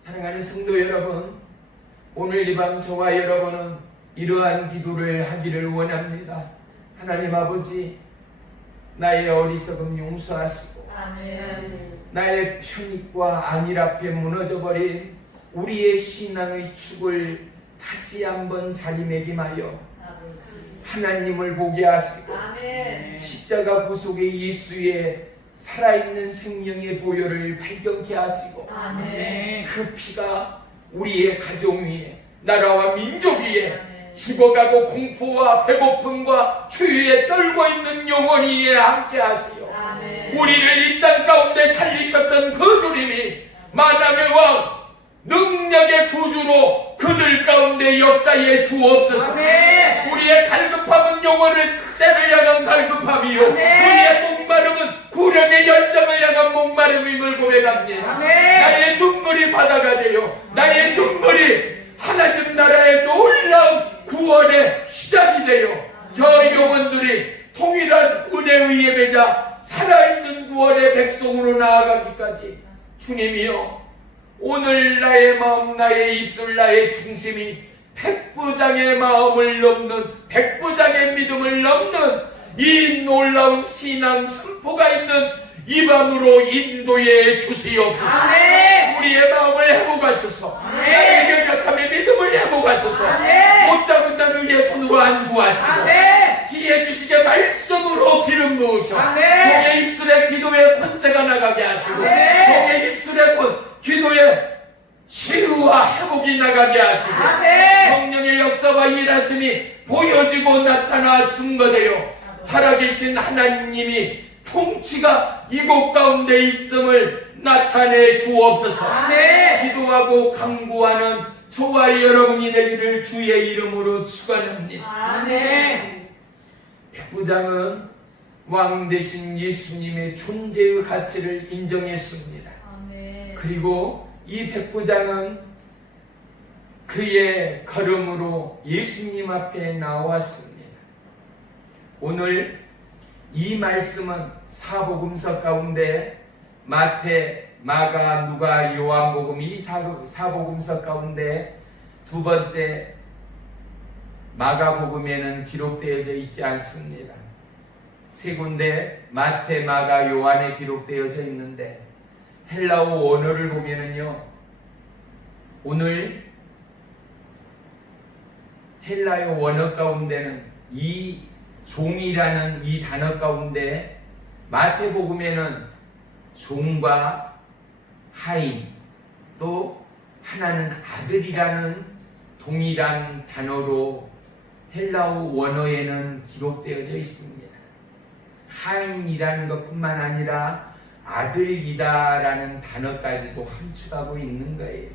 사랑하는 성도 여러분, 오늘 이 밤 저와 여러분은 이러한 기도를 하기를 원합니다. 하나님 아버지, 나의 어리석음 용서하시고 아멘. 나의 편익과 안일 앞에 무너져버린 우리의 신앙의 축을 다시 한번 자리매김하여 하나님을 보게 하시고 아멘. 십자가 구속의 예수의 살아있는 생명의 보혈을 발견케 하시고 아멘. 그 피가 우리의 가정 위에, 나라와 민족 위에 죽어가고 공포와 배고픔과 추위에 떨고 있는 영혼 위에 함께 하시오. 아멘. 우리를 이 땅 가운데 살리셨던 그 주님이 만왕의 왕 능력의 구주로 그들 가운데 역사에 주옵소서. 아멘. 우리의 갈급함은 영혼을 때를 향한 갈급함이요 아멘. 우리의 목마름은 구력의 열정을 향한 목마름임을 고백합니다. 아멘. 나의 눈물이 바다가 되어 나의 눈물이 하나님 나라의 놀라운 구원의 시작이 되어 저 영혼들이 통일한 은혜의 예배자 살아있는 구원의 백성으로 나아가기까지 주님이여, 오늘 나의 마음, 나의 입술, 나의 중심이 백부장의 마음을 넘는, 백부장의 믿음을 넘는 이 놀라운 신앙 선포가 있는 이 밤으로 인도해 주시옵소서. 아멘. 우리의 마음을 회복하소서. 아멘. 나의 연약함의 믿음을 회복하소서. 아멘. 못 잡은 자는 의의 손으로 안수하시고 아멘. 지혜 주시게 말씀으로 기름 부으셔. 아멘. 종의 입술에 기도의 권세가 나가게 하시고 아멘. 종의 입술에 기도의 치유와 회복이 나가게 하시고 아멘. 성령의 역사와 일하심이 보여지고 나타나 증거되어 살아계신 하나님이 통치가 이곳 가운데 있음을 나타내 주옵소서. 아멘. 기도하고 간구하는 저와 여러분이 되기를 주의 이름으로 축원합니다. 아멘. 백부장은 왕 대신 예수님의 존재의 가치를 인정했습니다. 아멘. 그리고 이 백부장은 그의 걸음으로 예수님 앞에 나왔습니다. 오늘 이 말씀은 사복음서 가운데 마태, 마가, 누가, 요한복음 이 사복음서 가운데 두 번째 마가복음에는 기록되어져 있지 않습니다. 세 군데 마태, 마가, 요한에 기록되어져 있는데 헬라어 원어를 보면은요, 오늘 헬라어 원어 가운데는 이 종이라는 이 단어 가운데 마태복음에는 종과 하인 또 하나는 아들이라는 동일한 단어로 헬라어 원어에는 기록되어져 있습니다. 하인이라는 것뿐만 아니라 아들이다라는 단어까지도 함축하고 있는 거예요.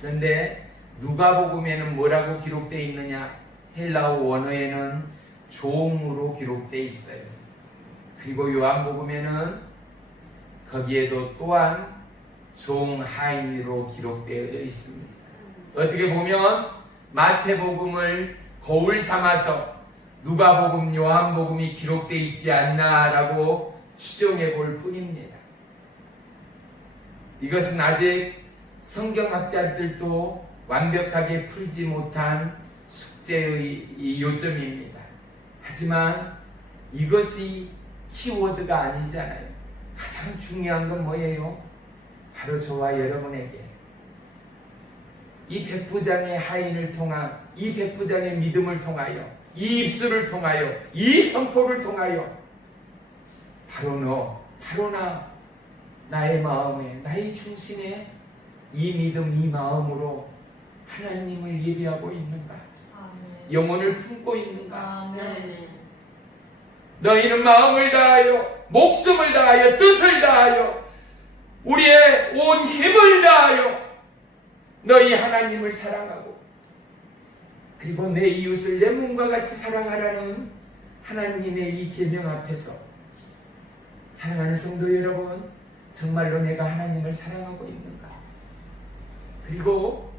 그런데 누가복음에는 뭐라고 기록되어 있느냐? 헬라어 원어에는 종으로 기록되어 있어요. 그리고 요한복음에는 거기에도 또한 종 하인으로 기록되어져 있습니다. 어떻게 보면 마태복음을 거울 삼아서 누가복음, 요한복음이 기록되어 있지 않나라고 추정해 볼 뿐입니다. 이것은 아직 성경학자들도 완벽하게 풀지 못한 숙제의 요점입니다. 하지만 이것이 키워드가 아니잖아요. 가장 중요한 건 뭐예요? 바로 저와 여러분에게 이 백부장의 하인을 통한 이 백부장의 믿음을 통하여 이 입술을 통하여 이 선포를 통하여 바로 너, 바로 나, 나의 마음에, 나의 중심에 이 믿음, 이 마음으로 하나님을 예배하고 있는가? 아멘. 영혼을 품고 있는가? 아멘. 너희는 마음을 다하여 목숨을 다하여 뜻을 다하여 우리의 온 힘을 다하여 너희 하나님을 사랑하고 그리고 내 이웃을 내 몸과 같이 사랑하라는 하나님의 이 계명 앞에서 사랑하는 성도 여러분, 정말로 내가 하나님을 사랑하고 있는가? 그리고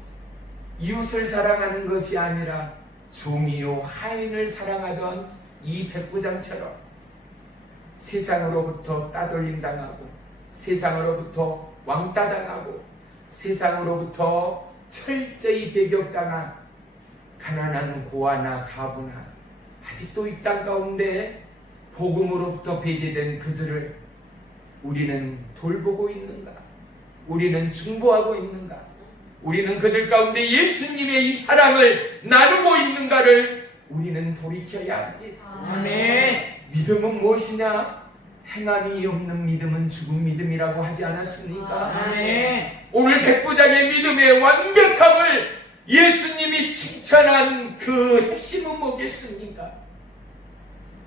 이웃을 사랑하는 것이 아니라 종이요 하인을 사랑하던 이 백부장처럼 세상으로부터 따돌림 당하고 세상으로부터 왕따 당하고 세상으로부터 철저히 배격당한 가난한 고아나 가부나 아직도 이 땅 가운데 복음으로부터 배제된 그들을 우리는 돌보고 있는가? 우리는 중보하고 있는가? 우리는 그들 가운데 예수님의 이 사랑을 나누고 있는가를 우리는 돌이켜야 하지. 아멘. 믿음은 무엇이냐? 행함이 없는 믿음은 죽은 믿음이라고 하지 않았습니까? 아멘. 오늘 백부장의 믿음의 완벽함을 예수님이 칭찬한 그 핵심은 뭐겠습니까?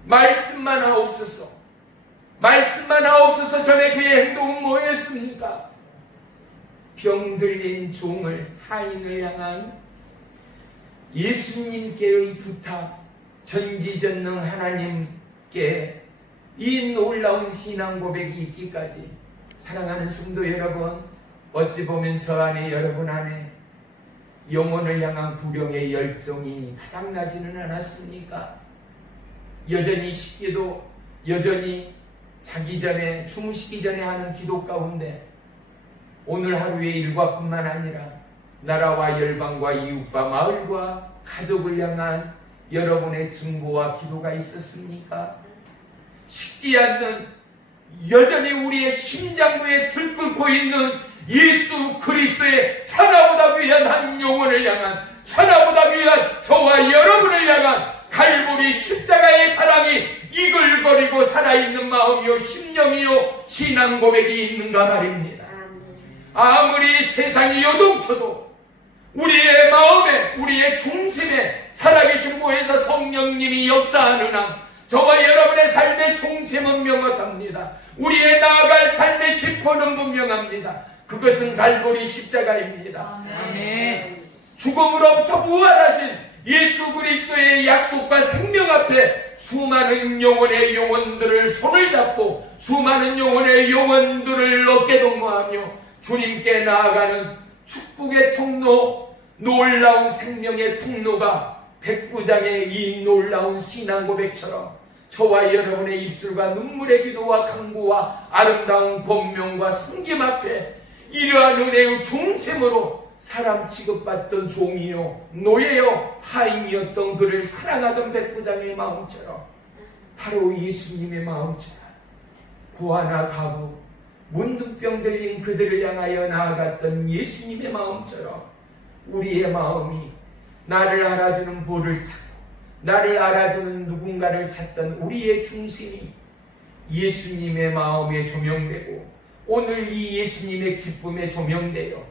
말씀만 하옵소서. 말씀만 하옵소서. 전에 그의 행동은 뭐였습니까? 병들린 종을 하인을 향한 예수님께의 부탁, 전지전능 하나님께 이 놀라운 신앙 고백이 있기까지 사랑하는 성도 여러분, 어찌 보면 저 안에 여러분 안에 영혼을 향한 구령의 열정이 바닥나지는 않았습니까? 여전히 식기도, 여전히 자기 전에 주무시기 전에 하는 기도 가운데 오늘 하루의 일과뿐만 아니라 나라와 열방과 이웃과 마을과 가족을 향한 여러분의 증거와 기도가 있었습니까? 식지 않는, 여전히 우리의 심장부에 들끓고 있는 예수 그리스도의 천하보다 귀한 한 영혼을 향한, 천하보다 귀한 저와 여러분을 향한 갈보리 십자가의 사랑이 이글거리고 살아있는 마음이요 심령이요 신앙 고백이 있는가 말입니다. 아무리 세상이 요동쳐도 우리의 마음에, 우리의 중심에 살아계신 보혜사 성령님이 역사하는 한 저와 여러분의 삶의 중심은 명확합니다. 우리의 나아갈 삶의 지표는 분명합니다. 그것은 갈보리 십자가입니다. 아멘. 죽음으로부터 부활하신 예수 그리스도의 약속과 생명 앞에 수많은 영혼의 영혼들을 손을 잡고 수많은 영혼의 영혼들을 어깨 동무하며 주님께 나아가는 축복의 통로, 놀라운 생명의 통로가 백부장의 이 놀라운 신앙 고백처럼 저와 여러분의 입술과 눈물의 기도와 간구와 아름다운 권명과 섬김 앞에 이러한 은혜의 중심으로 사람 취급받던 종이요 노예요 하인이었던 그를 사랑하던 백부장의 마음처럼, 바로 예수님의 마음처럼 고아나 가부, 문둥병 들린 그들을 향하여 나아갔던 예수님의 마음처럼 우리의 마음이 나를 알아주는 볼을 찾고 나를 알아주는 누군가를 찾던 우리의 중심이 예수님의 마음에 조명되고 오늘 이 예수님의 기쁨에 조명되어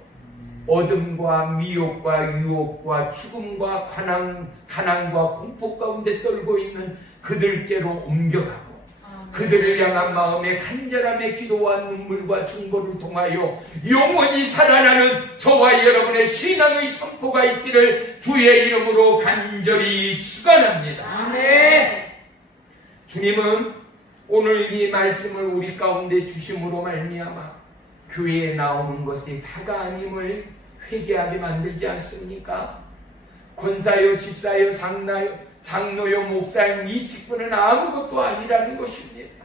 어둠과 미혹과 유혹과 죽음과 가난과 공포 가운데 떨고 있는 그들께로 옮겨가고 그들을 향한 마음의 간절함의 기도와 눈물과 중보를 통하여 영원히 살아나는 저와 여러분의 신앙의 선포가 있기를 주의 이름으로 간절히 축원합니다. 아멘. 주님은 오늘 이 말씀을 우리 가운데 주심으로 말미암아 교회에 나오는 것이 다가 아님을 회개하게 만들지 않습니까? 권사요, 집사요, 장로요, 목사님, 이 직분은 아무것도 아니라는 것입니다.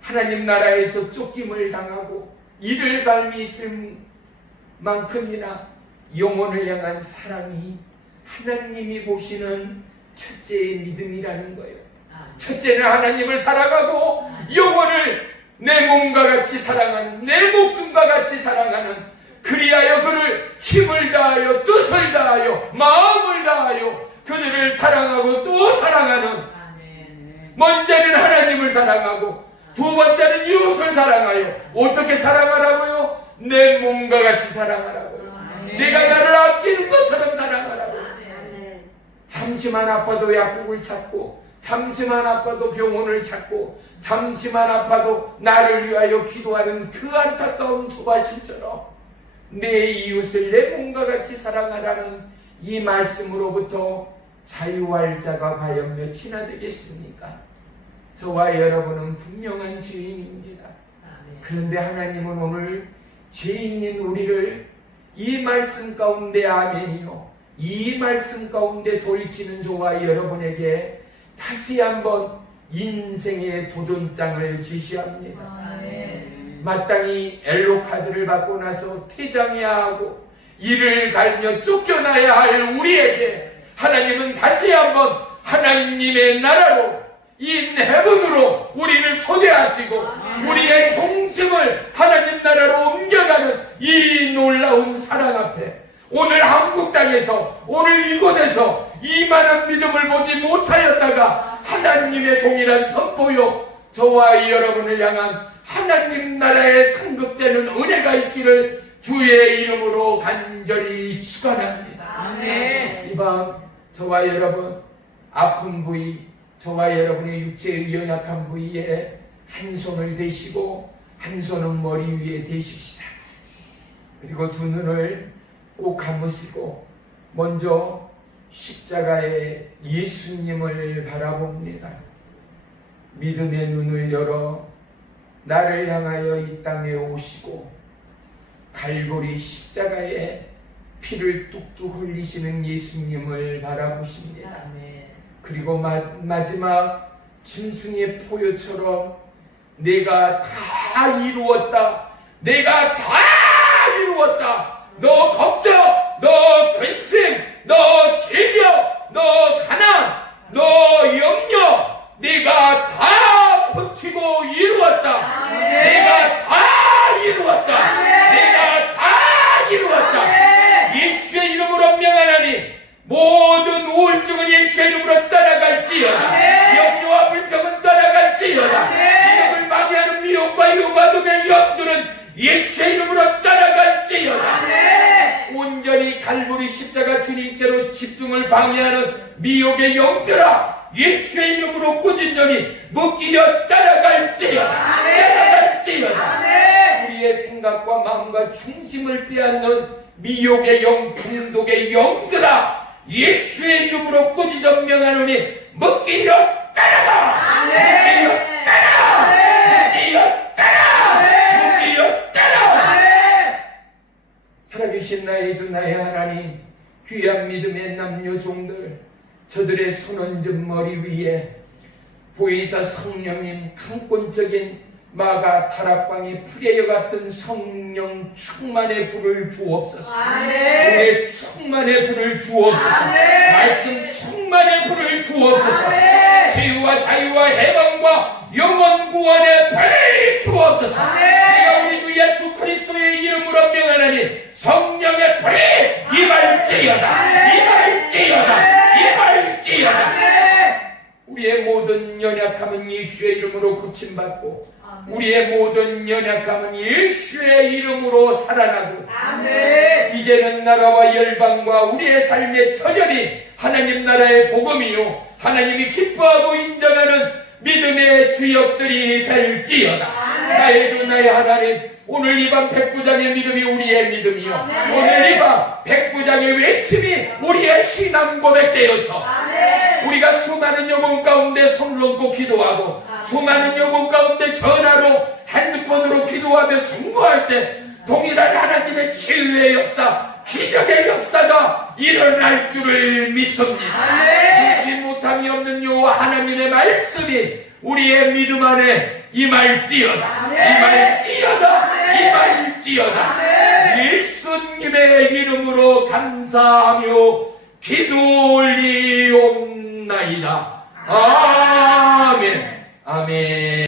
하나님 나라에서 쫓김을 당하고 이를 갈미 있을 만큼이나 영혼을 향한 사랑이 하나님이 보시는 첫째의 믿음이라는 거예요. 첫째는 하나님을 사랑하고 영혼을 내 몸과 같이 사랑하는, 내 목숨과 같이 사랑하는, 그리하여 그를 힘을 다하여 뜻을 다하여 마음을 다하여 그들을 사랑하고 또 사랑하는, 먼저는 하나님을 사랑하고 두 번째는 이웃을 사랑하여 어떻게 사랑하라고요? 내 몸과 같이 사랑하라고요. 내가 나를 아끼는 것처럼 사랑하라고요. 잠시만 아파도 약국을 찾고 잠시만 아파도 병원을 찾고 잠시만 아파도 나를 위하여 기도하는 그 안타까운 조바심처럼 내 이웃을 내 몸과 같이 사랑하라는 이 말씀으로부터 자유할 자가 과연 몇이나 되겠습니까? 저와 여러분은 분명한 죄인입니다. 그런데 하나님은 오늘 죄인인 우리를 이 말씀 가운데 아멘이요, 이 말씀 가운데 돌이키는 저와 여러분에게 다시 한번 인생의 도전장을 제시합니다. 마땅히 엘로 카드를 받고 나서 퇴장해야 하고 이를 갈며 쫓겨나야 할 우리에게 하나님은 다시 한번 하나님의 나라로, 인 헤븐으로 우리를 초대하시고 우리의 중심을 하나님 나라로 옮겨가는 이 놀라운 사랑 앞에 오늘 한국 땅에서, 오늘 이곳에서 이만한 믿음을 보지 못하였다가 하나님의 동일한 선포요 저와 여러분을 향한 하나님 나라에 상급되는 은혜가 있기를 주의 이름으로 간절히 축원합니다. 아멘. 이 밤 저와 여러분 아픈 부위, 저와 여러분의 육체의 연약한 부위에 한 손을 대시고 한 손은 머리 위에 대십시다. 그리고 두 눈을 꼭 감으시고 먼저 십자가의 예수님을 바라봅니다. 믿음의 눈을 열어 나를 향하여 이 땅에 오시고 갈보리 십자가에 피를 뚝뚝 흘리시는 예수님을 바라보십니다. 그리고 마지막 짐승의 포효처럼 내가 다 이루었다, 내가 다 이루었다, 너 걱정, 너 근심, 너 질병, 너 가난, 너 염려, 네가 우울증은 예수의 이름으로 떠나갈지어다. 염려와 불평은 떠나갈지어다. 믿음을 방해하는 미혹과 유마둠의 영들은 예수의 이름으로 떠나갈지어다. 온전히 갈보리 십자가 주님께로 집중을 방해하는 미혹의 영들아, 예수의 이름으로 꾸준히 묶이려 따라갈지어다. 따라갈지어다. 우리의 생각과 마음과 중심을 빼앗는 미혹의 영, 중독의 영들아, 예수의 이름으로 꾸짖어 명하노니 묶이려 따라가. 묶이려 따라. 묶이려 따라. 묶이려 따라. 살아계신 나의 주 나의 하나님, 귀한 믿음의 남녀 종들, 저들의 손 얹은 머리 위에 보이사 성령님 강권적인 마가 다락방의 풀예여 같은 성령 충만의 불을 주옵소서. 몸에 충만의 불을 주옵소서. 말씀 충만의 불을 주옵소서. 치유와 자유와 해방과 영원 구원의 불을 주옵소서. 내가 우리 주 예수 그리스도의 이름으로 명하노니 성령의 불이 임할지어다. 임할지어다. 임할지어다. 우리의 모든 연약함은 예수의 이름으로 고침받고 우리의 모든 연약함은 예수의 이름으로 살아나고 이제는 나라와 열방과 우리의 삶의 터전이 하나님 나라의 복음이요 하나님이 기뻐하고 인정하는 믿음의 주역들이 될지어다. 나의 주 나의 하나님, 오늘 이 밤 백부장의 믿음이 우리의 믿음이요 오늘 이 밤 백부장의 외침이 우리의 신앙 고백되어서 우리가 수많은 영혼 가운데 손을 얹고 기도하고 수많은 영혼 가운데 전화로 핸드폰으로 기도하며 중보할 때 동일한 하나님의 치유의 역사, 기적의 역사가 일어날 줄을 믿습니다. 놓지 못함이 없는 요 하나님의 말씀이 우리의 믿음 안에 임할지어다. 임할지어다. 임할지어다. 예수님의 이름으로 감사하며 기도 올리옵나이다. 아멘. 아멘.